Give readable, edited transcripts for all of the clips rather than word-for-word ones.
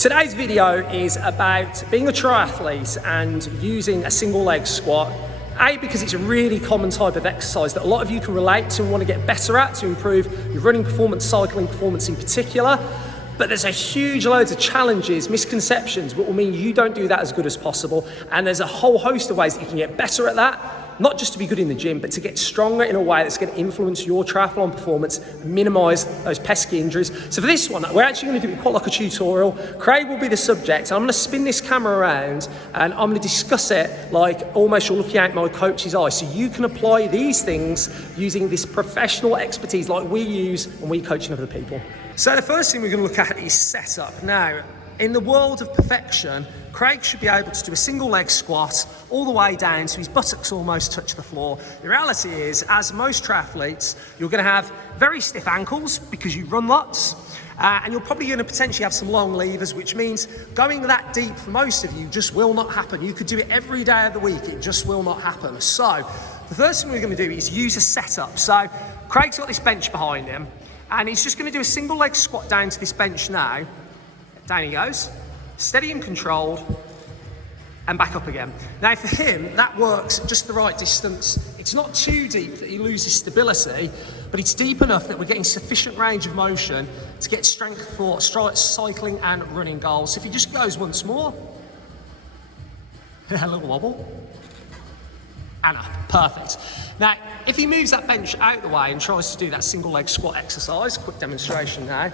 Today's video is about being a triathlete and using a single leg squat. Because it's a really common type of exercise that a lot of you can relate to and want to get better at to improve your running performance, cycling performance in particular. But there's a huge loads of challenges, misconceptions, what will mean you don't do that as good as possible. And there's a whole host of ways that you can get better at that, not just to be good in the gym, but to get stronger in a way that's going to influence your triathlon performance, minimize those pesky injuries. So for this one, we're actually going to do it quite like a tutorial. Craig will be the subject. I'm going to spin this camera around and I'm going to discuss it like almost you're looking at my coach's eye. So you can apply these things using this professional expertise like we use when we're coaching other people. So the first thing we're going to look at is setup. Now, in the world of perfection, Craig should be able to do a single leg squat all the way down so his buttocks almost touch the floor. The reality is, as most triathletes, you're going to have very stiff ankles because you run lots, and you're probably going to potentially have some long levers, which means going that deep for most of you just will not happen. You could do it every day of the week, it just will not happen. So the first thing we're going to do is use a setup. So Craig's got this bench behind him, and he's just going to do a single leg squat down to this bench now. Down he goes, steady and controlled, and back up again. Now for him, that works at just the right distance. It's not too deep that he loses stability, but it's deep enough that we're getting sufficient range of motion to get strength for cycling and running goals. So if he just goes once more, a little wobble, and up, perfect. Now, if he moves that bench out of the way and tries to do that single leg squat exercise, quick demonstration now,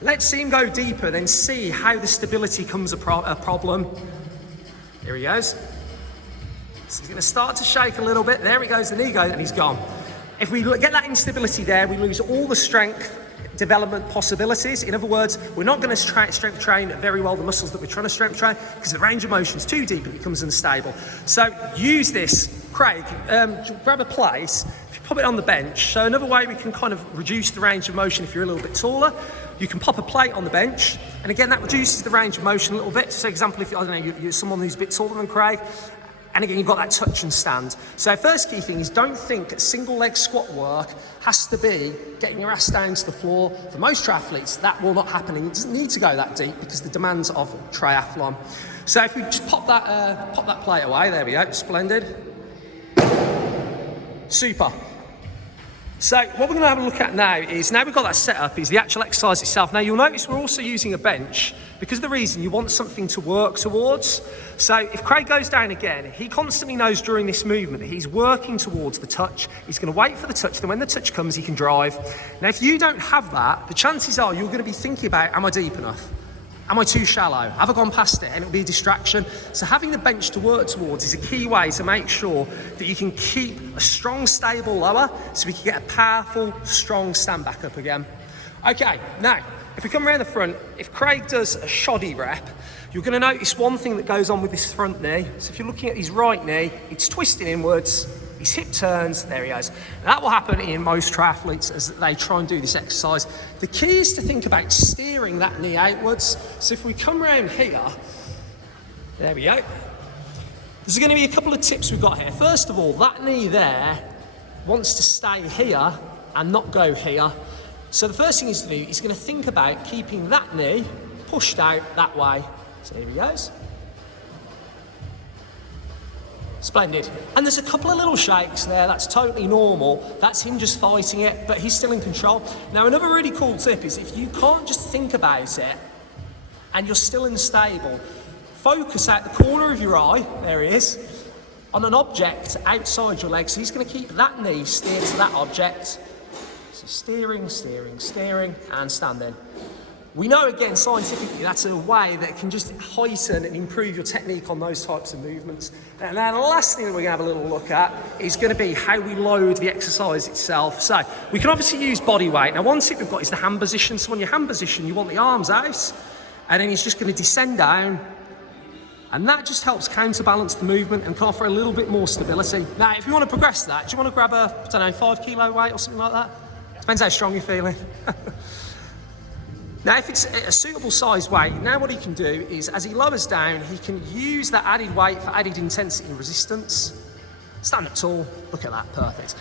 let's see him go deeper, then see how the stability comes a problem. Here he goes. So he's going to start to shake a little bit. There he goes, the knee goes, and he's gone. If we get that instability there, we lose all the strength development possibilities. In other words, we're not going to strength train very well the muscles that we're trying to strength train because the range of motion is too deep and it becomes unstable. So use this. Craig, grab a place, pop it on the bench. So another way we can kind of reduce the range of motion if you're a little bit taller, you can pop a plate on the bench, and again that reduces the range of motion a little bit. So for example, if I don't know, you're someone who's a bit taller than Craig, and again you've got that touch and stand. So first key thing is don't think single leg squat work has to be getting your ass down to the floor. For most triathletes that will not happen, and it doesn't need to go that deep because the demands of triathlon. So if we just pop that plate away, there we go, splendid. Super. So what we're going to have a look at now is, now we've got that set up, is the actual exercise itself. Now you'll notice we're also using a bench because of the reason you want something to work towards. So if Craig goes down again, he constantly knows during this movement that he's working towards the touch. He's going to wait for the touch, then when the touch comes he can drive. Now if you don't have that, the chances are you're going to be thinking about, am I deep enough? Am I too shallow? Have I gone past it? And it'll be a distraction. So having the bench to work towards is a key way to make sure that you can keep a strong, stable lower so we can get a powerful, strong stand back up again. Okay, now, if we come around the front, if Craig does a shoddy rep, you're going to notice one thing that goes on with this front knee. So if you're looking at his right knee, it's twisting inwards, his hip turns, there he goes. Now that will happen in most triathletes as they try and do this exercise. The key is to think about steering that knee outwards. So if we come around here, there we go. There's going to be a couple of tips we've got here. First of all, that knee there wants to stay here and not go here. So the first thing he's to do is going to think about keeping that knee pushed out that way. So here he goes. Splendid. And there's a couple of little shakes there, that's totally normal. That's him just fighting it, but he's still in control. Now another really cool tip is if you can't just think about it and you're still unstable, focus out the corner of your eye, there he is, on an object outside your leg. So he's going to keep that knee steered to that object. So steering, steering, steering, and standing. We know, again, scientifically, that's a way that can just heighten and improve your technique on those types of movements. And then the last thing that we're going to have a little look at is going to be how we load the exercise itself. So we can obviously use body weight. Now, one tip we've got is the hand position. So on your hand position, you want the arms out, and then he's just going to descend down. And that just helps counterbalance the movement and can offer a little bit more stability. Now, if you want to progress that, do you want to grab a, I don't know, 5 kilo weight or something like that? Depends how strong you're feeling. Now, if it's a suitable size weight, now what he can do is, as he lowers down, he can use that added weight for added intensity and resistance. Stand up tall, look at that, perfect.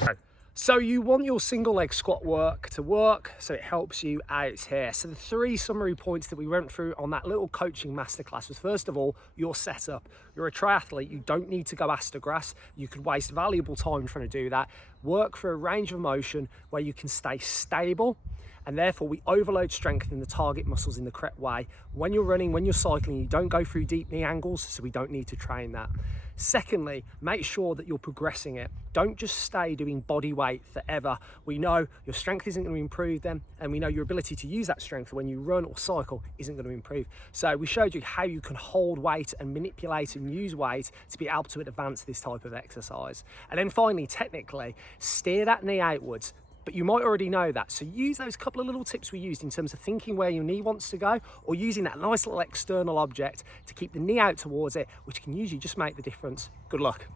So you want your single leg squat work to work, so it helps you out here. So the 3 summary points that we went through on that little coaching masterclass was, first of all, your setup. You're a triathlete, you don't need to go ass to grass. You could waste valuable time trying to do that. Work for a range of motion where you can stay stable, and therefore we overload strength in the target muscles in the correct way. When you're running, when you're cycling, you don't go through deep knee angles, so we don't need to train that. Secondly, make sure that you're progressing it. Don't just stay doing body weight forever. We know your strength isn't going to improve then, and we know your ability to use that strength when you run or cycle isn't going to improve. So we showed you how you can hold weight and manipulate and use weight to be able to advance this type of exercise. And then finally, technically, steer that knee outwards. But you might already know that. So use those couple of little tips we used in terms of thinking where your knee wants to go, or using that nice little external object to keep the knee out towards it, which can usually just make the difference. Good luck.